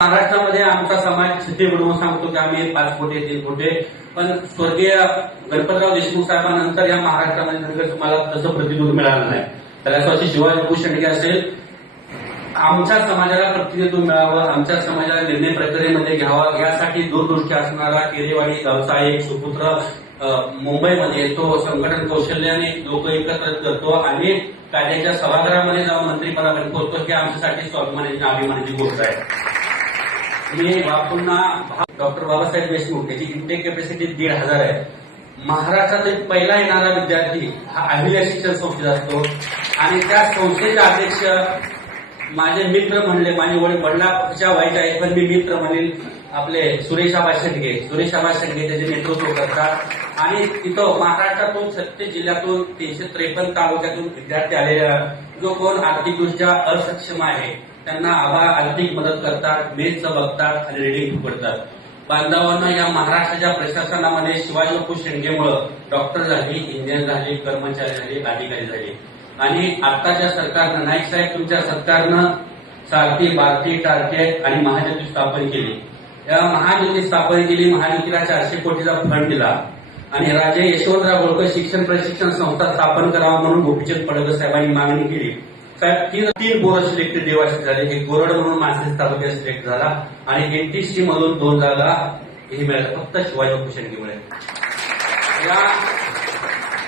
महाराष्ट्रामध्ये आमचा समाज छत्री बनवून सांगतो की आम्ही 5 कोटी 3 कोटी, पण स्वर्गीय गणपतराव देशमुख साहेबांनंतर या महाराष्ट्रामध्ये तुम्हाला तसं प्रतिनिधित्व मिळालं नाही. तर असं शिवाजी शेंडगे असेल, आमच्या समाजाला प्रतिनिधित्व मिळावं, आमच्या समाजाला निर्णय प्रक्रियेमध्ये घ्यावा यासाठी दूरदृष्टी असणारा केरेवाडी गावचा एक सुपुत्र मुंबईमध्ये तो संघटन कौशल्याने लोक एकत्र करतो आणि कायद्याच्या सभागृहामध्ये जाऊन मंत्रिपदापर्यंत पोहोचतो की आमच्यासाठी स्वाभिमानाची अभिमानाची गोष्ट आहे. मी पुन्हा डॉक्टर बाबासाहेब देशमुख याची इंटेक कॅपॅसिटी 1,500 आहे. महाराष्ट्रातील पहिला येणारा विद्यार्थी हा अहिल्या शिक्षण संस्थेत असतो आणि त्या संस्थेचे अध्यक्ष माझे मित्र म्हणले, माझे वडिलांच्या वाईट आहे पण मी मित्र म्हणेल, आपले सुरेशाबा शेंडगे त्याचे नेतृत्व करतात. आणि तिथं महाराष्ट्रातून 36 जिल्ह्यातून 353 तालुक्यातून विद्यार्थी आलेले, जो कोण आर्थिकदृष्ट्या असक्षम आहे त्यांना आर्थिक मदत करतात, मेसचं बघतात आणि रिडिंग करतात. बांधवांना या महाराष्ट्राच्या प्रशासनामध्ये शिवाजी बापू शेंडगेमुळं डॉक्टर झाले, इंजिनियर झाले, कर्मचारी झाले, अधिकारी झाले. आणि आताच्या सरकारनं, नाईक साहेब तुमच्या सरकारनं सारथी, भारती, टार्गेट आणि महाज्योती स्थापन केली. या महाज्योती स्थापन केली, महाज्योतीला 400 कोटीचा फंड दिला आणि राजे यशवंतराव होळकर शिक्षण प्रशिक्षण संस्था स्थापन करावा म्हणून गोपीचंद पडळकर साहेबांनी मागणी केली. साहेब तीन बोर्ड सिलेक्टेड देवाशी झाले. एक गोरड म्हणून मानसी तालुक्यात सिलेक्ट झाला आणि एनटीसी मधून 2 जागा हे मिळाल्या फक्त शिवाजी बापू शेंडगेमुळे. या